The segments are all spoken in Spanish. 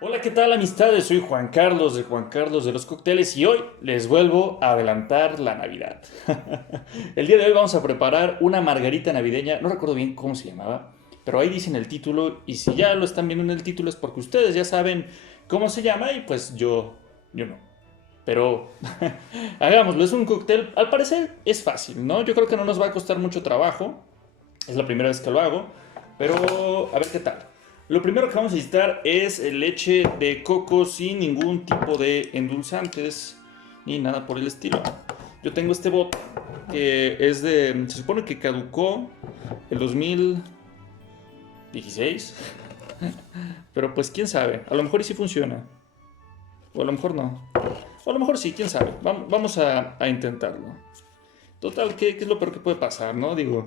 Hola, ¿qué tal amistades? Soy Juan Carlos de Juan Carlos de los Cócteles y hoy les vuelvo a adelantar la Navidad. El día de hoy vamos a preparar una margarita navideña, no recuerdo bien cómo se llamaba, pero ahí dicen el título y si ya lo están viendo en el título es porque ustedes ya saben cómo se llama y pues yo no. Pero hagámoslo, es un cóctel, al parecer es fácil, ¿no? Yo creo que no nos va a costar mucho trabajo, es la primera vez que lo hago, pero a ver qué tal. Lo primero que vamos a necesitar es leche de coco sin ningún tipo de endulzantes ni nada por el estilo. Yo tengo este bote que es de... Se supone que caducó el 2016. Pero pues quién sabe. A lo mejor y sí funciona. O a lo mejor no. O a lo mejor sí, quién sabe. Vamos a intentarlo. Total, ¿qué es lo peor que puede pasar, no? Digo,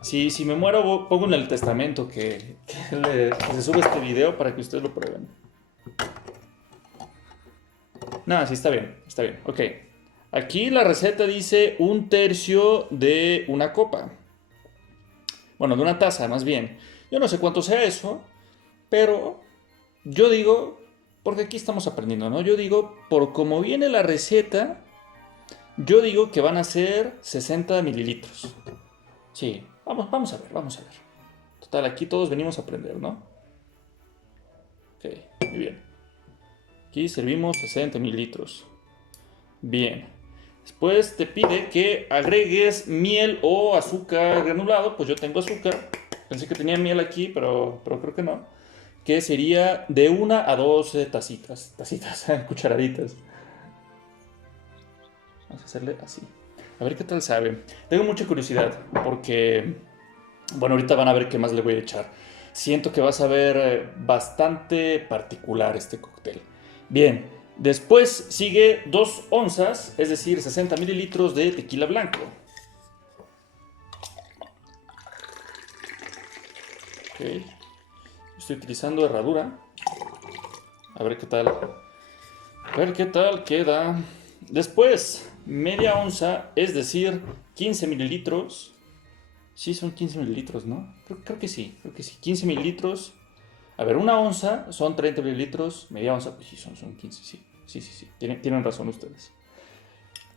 si me muero, pongo en el testamento que se sube este video para que ustedes lo prueben. Nada, sí, está bien, está bien. Ok. Aquí la receta dice un tercio de una copa. Bueno, de una taza, más bien. Yo no sé cuánto sea eso, pero yo digo, porque aquí estamos aprendiendo, ¿no? Yo digo, por como viene la receta, yo digo que van a ser 60 mililitros. Sí, vamos a ver, vamos a ver. Total, aquí todos venimos a aprender, ¿no? Ok, muy bien. Aquí servimos 60 mililitros. Bien. Después te pide que agregues miel o azúcar granulado. Pues yo tengo azúcar. Pensé que tenía miel aquí, pero creo que no. Que sería de 1 a 2 tacitas. Tacitas, cucharaditas. Vamos a hacerle así. A ver qué tal sabe. Tengo mucha curiosidad porque, bueno, ahorita van a ver qué más le voy a echar. Siento que vas a ver bastante particular este cóctel. Bien, después sigue 2 onzas, es decir, 60 mililitros de tequila blanco. Ok, estoy utilizando herradura. A ver qué tal. A ver qué tal queda. Después, media onza, es decir, 15 mililitros. Sí, son 15 mililitros, ¿no? Creo que sí, creo que sí. 15 mililitros. A ver, 1 onza son 30 mililitros. Media onza, pues sí, son 15, sí. Sí, sí, sí. Tienen razón ustedes.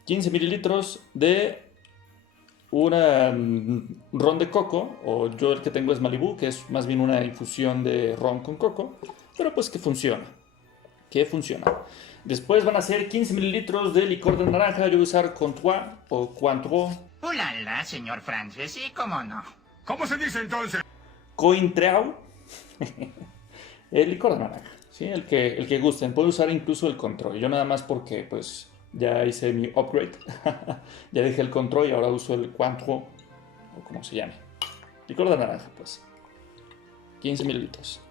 15 mililitros de una ron de coco, o yo el que tengo es Malibu, que es más bien una infusión de ron con coco, pero pues que funciona, que funciona. Después van a ser 15 mililitros de licor de naranja, yo voy a usar Contois o Cointreau. ¡Ulala, señor Francis! Sí, cómo no. ¿Cómo se dice entonces? Cointreau, el licor de naranja, ¿sí? El que gusten, puedo usar incluso el control, yo nada más porque pues ya hice mi upgrade, ya dejé el control y ahora uso el Cointreau, o como se llame. Licor de naranja, pues. 15 mililitros.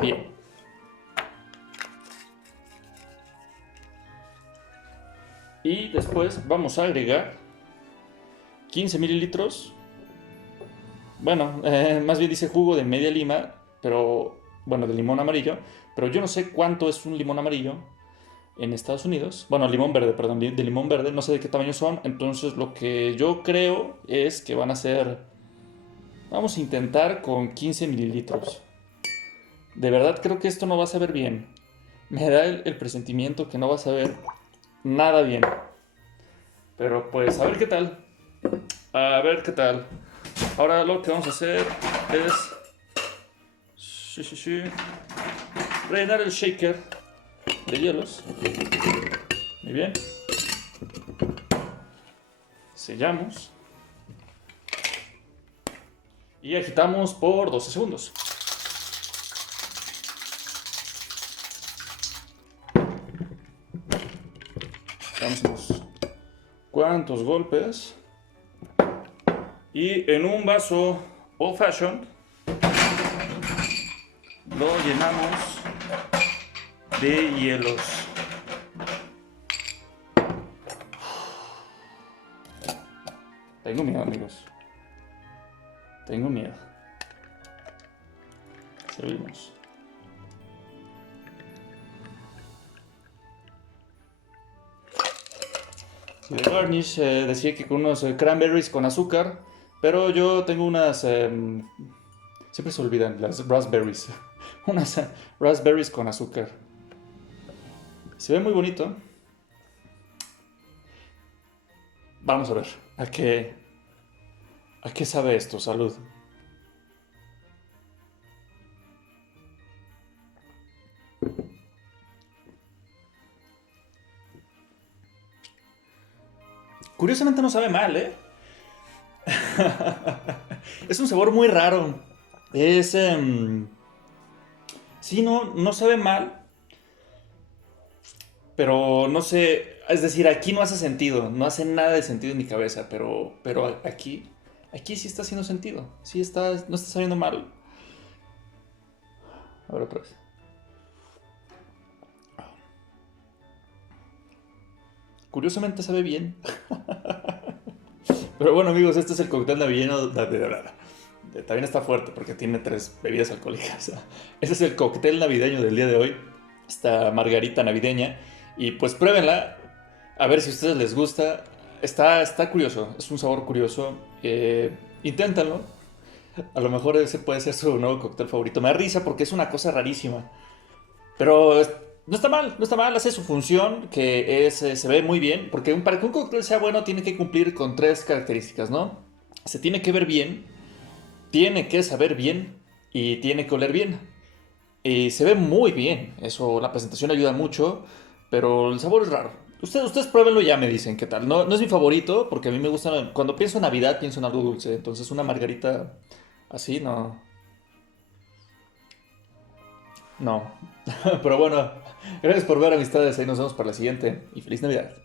Bien. Y después vamos a agregar 15 mililitros. Bueno, más bien dice jugo de media lima, pero bueno, de limón amarillo. Pero yo no sé cuánto es un limón amarillo en Estados Unidos. Bueno, limón verde, perdón, de limón verde. No sé de qué tamaño son. Entonces lo que yo creo es que van a ser... Vamos a intentar con 15 mililitros. De verdad creo que esto no va a saber bien. Me da el presentimiento que no va a saber nada bien. Pero pues a ver qué tal. A ver qué tal. Ahora lo que vamos a hacer es... Sí. Rellenar el shaker de hielos. Muy bien. Sellamos. Y agitamos por 12 segundos. Damos unos cuantos golpes. Y en un vaso old fashioned lo llenamos de hielos. Tengo miedo, amigos. Tengo miedo. Servimos. De garnish decía que con unos cranberries con azúcar, pero yo tengo unas... siempre se olvidan las raspberries. Unas raspberries con azúcar. Se ve muy bonito. Vamos a ver. ¿A qué sabe esto? Salud. Curiosamente no sabe mal, ¿eh? Es un sabor muy raro. Es... sí, no sabe mal. Pero no sé, es decir, aquí no hace sentido, no hace nada de sentido en mi cabeza, pero aquí sí está haciendo sentido, sí está, no está sabiendo mal. A ver otra vez. Curiosamente sabe bien. Pero bueno amigos, este es el cóctel navideño. También está fuerte porque tiene 3 bebidas alcohólicas. Este es el cóctel navideño del día de hoy. Esta margarita navideña. Y pues pruébenla. A ver si a ustedes les gusta. Está curioso. Es un sabor curioso. Inténtanlo. A lo mejor ese puede ser su nuevo cóctel favorito. Me da risa porque es una cosa rarísima. Pero no está mal, no está mal. Hace su función, que es, se ve muy bien. Porque para que un cóctel sea bueno tiene que cumplir con 3 características, ¿no? Se tiene que ver bien, tiene que saber bien y tiene que oler bien. Y se ve muy bien. Eso, la presentación ayuda mucho, pero el sabor es raro. Ustedes pruébenlo y ya me dicen qué tal. No es mi favorito, porque a mí me gusta. Cuando pienso en Navidad, pienso en algo dulce. Entonces, una margarita así, no. No. Pero bueno, gracias por ver, amistades. Ahí nos vemos para la siguiente. Y feliz Navidad.